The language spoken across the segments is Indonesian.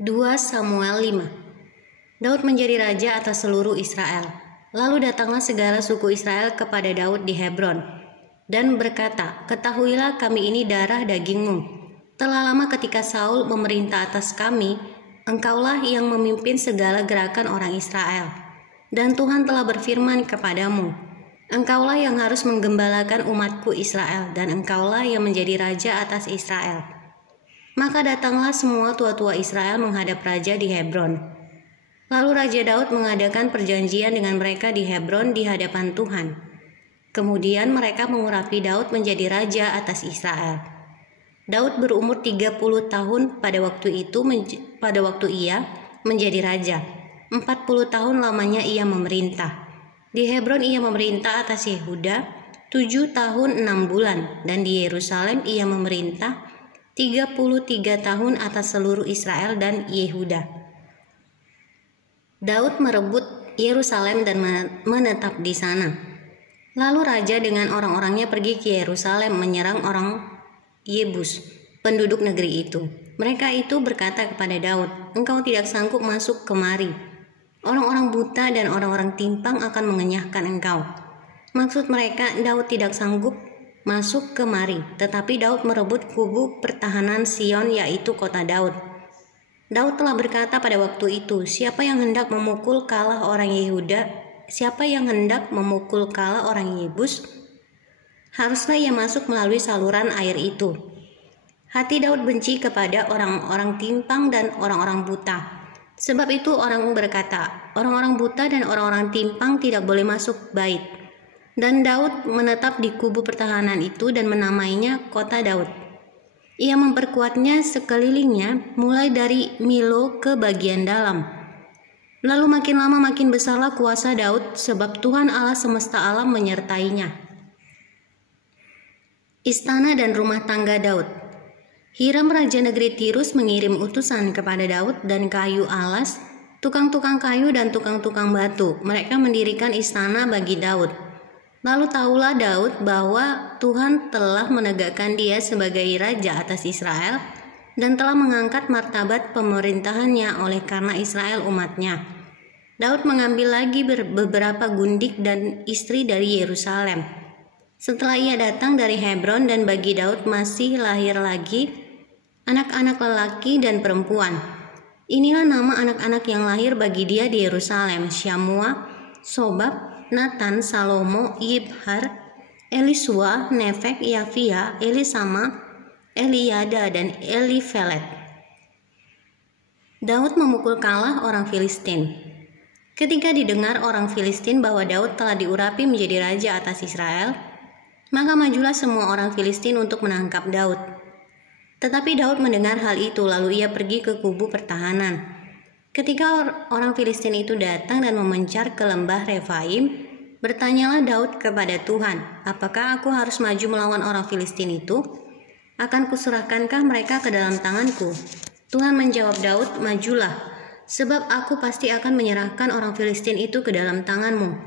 2 Samuel 5. Daud menjadi raja atas seluruh Israel. Lalu datanglah segala suku Israel kepada Daud di Hebron dan berkata, "Ketahuilah kami ini darah dagingmu. Telah lama ketika Saul memerintah atas kami, engkaulah yang memimpin segala gerakan orang Israel. Dan Tuhan telah berfirman kepadamu, engkaulah yang harus menggembalakan umatku Israel, dan engkaulah yang menjadi raja atas Israel." Maka datanglah semua tua-tua Israel menghadap raja di Hebron. Lalu Raja Daud mengadakan perjanjian dengan mereka di Hebron di hadapan Tuhan. Kemudian mereka mengurapi Daud menjadi raja atas Israel. Daud berumur 30 tahun pada waktu ia menjadi raja. 40 tahun lamanya ia memerintah. Di Hebron ia memerintah atas Yehuda 7 tahun 6 bulan, dan di Yerusalem ia memerintah 33 tahun atas seluruh Israel dan Yehuda. Daud merebut Yerusalem dan menetap di sana. Lalu raja dengan orang-orangnya pergi ke Yerusalem menyerang orang Yebus, penduduk negeri itu. Mereka itu berkata kepada Daud, "Engkau tidak sanggup masuk kemari. Orang-orang buta dan orang-orang timpang akan mengenyahkan engkau." Maksud mereka, Daud tidak sanggup masuk kemari, tetapi Daud merebut kubu pertahanan Sion, yaitu kota Daud. Daud telah berkata pada waktu itu, "Siapa yang hendak memukul kalah orang Yehuda? Siapa yang hendak memukul kalah orang Yebus? Haruslah ia masuk melalui saluran air itu." Hati Daud benci kepada orang-orang timpang dan orang-orang buta. Sebab itu orang berkata, orang-orang buta dan orang-orang timpang tidak boleh masuk bait. Dan Daud menetap di kubu pertahanan itu dan menamainya kota Daud. Ia memperkuatnya sekelilingnya mulai dari Milo ke bagian dalam. Lalu makin lama makin besarlah kuasa Daud, sebab Tuhan Allah semesta alam menyertainya. Istana dan rumah tangga Daud. Hiram raja negeri Tirus mengirim utusan kepada Daud dan kayu alas, tukang-tukang kayu dan tukang-tukang batu. Mereka mendirikan istana bagi Daud. Lalu tahulah Daud bahwa Tuhan telah menegakkan dia sebagai raja atas Israel dan telah mengangkat martabat pemerintahannya oleh karena Israel umatnya. Daud mengambil lagi beberapa gundik dan istri dari Yerusalem. Setelah ia datang dari Hebron, dan bagi Daud masih lahir lagi anak-anak lelaki dan perempuan. Inilah nama anak-anak yang lahir bagi dia di Yerusalem: Syamua, Sobab, Natan, Salomo, Yibhar, Elisua, Nefek, Yafia, Elisama, Eliada, dan Elifelet. Daud memukul kalah orang Filistin. Ketika didengar orang Filistin bahwa Daud telah diurapi menjadi raja atas Israel, maka majulah semua orang Filistin untuk menangkap Daud. Tetapi Daud mendengar hal itu, lalu ia pergi ke kubu pertahanan. Ketika orang Filistin itu datang dan memencar ke lembah Refaim, bertanyalah Daud kepada Tuhan, "Apakah aku harus maju melawan orang Filistin itu? Akan kuserahkankah mereka ke dalam tanganku?" Tuhan menjawab Daud, "Majulah, sebab aku pasti akan menyerahkan orang Filistin itu ke dalam tanganmu."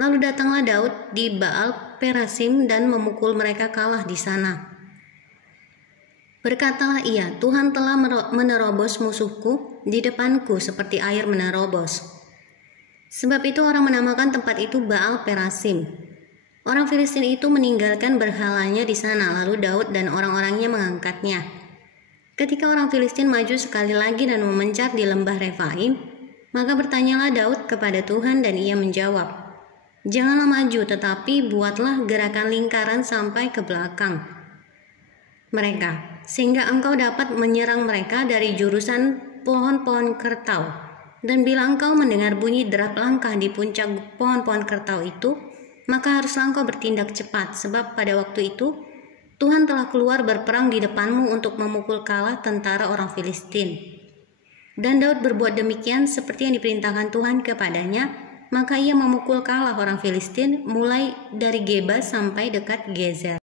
Lalu datanglah Daud di Baal Perasim dan memukul mereka kalah di sana. Berkatalah ia, "Tuhan telah menerobos musuhku di depanku seperti air menerobos." Sebab itu orang menamakan tempat itu Baal Perasim. Orang Filistin itu meninggalkan berhalanya di sana, lalu Daud dan orang-orangnya mengangkatnya. Ketika orang Filistin maju sekali lagi dan memencar di lembah Refaim, maka bertanyalah Daud kepada Tuhan, dan ia menjawab, "Janganlah maju, tetapi buatlah gerakan lingkaran sampai ke belakang mereka, sehingga engkau dapat menyerang mereka dari jurusan pohon-pohon kertau. Dan bila engkau mendengar bunyi derap langkah di puncak pohon-pohon kertau itu, maka haruslah engkau bertindak cepat, sebab pada waktu itu Tuhan telah keluar berperang di depanmu untuk memukul kalah tentara orang Filistin." Dan Daud berbuat demikian seperti yang diperintahkan Tuhan kepadanya, maka ia memukul kalah orang Filistin mulai dari Geba sampai dekat Gezer.